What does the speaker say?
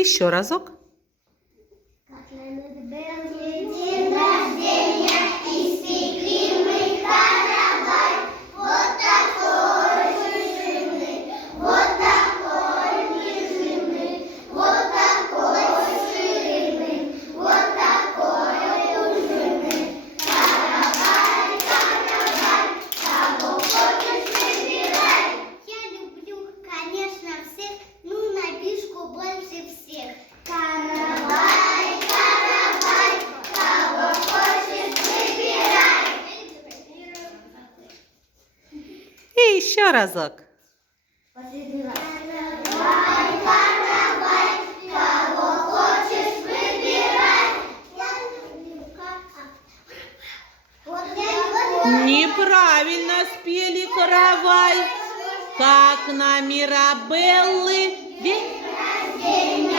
І ще разок. День рождения, испекримый каравай, вот такой жирный, вот такой нежирный, вот такой жирный, вот такой ужирный. Каравай, каравай, кого хочешь выбирай. Я люблю, конечно, всех, ну на бишку больше всех. Каравай, каравай, кого хочешь выбирай. І ще разок. Последний раз. Каравай, каравай, кого хочешь выбирай. Я люблю вот я Неправильно спели каравай. Как на Мирабеллы. день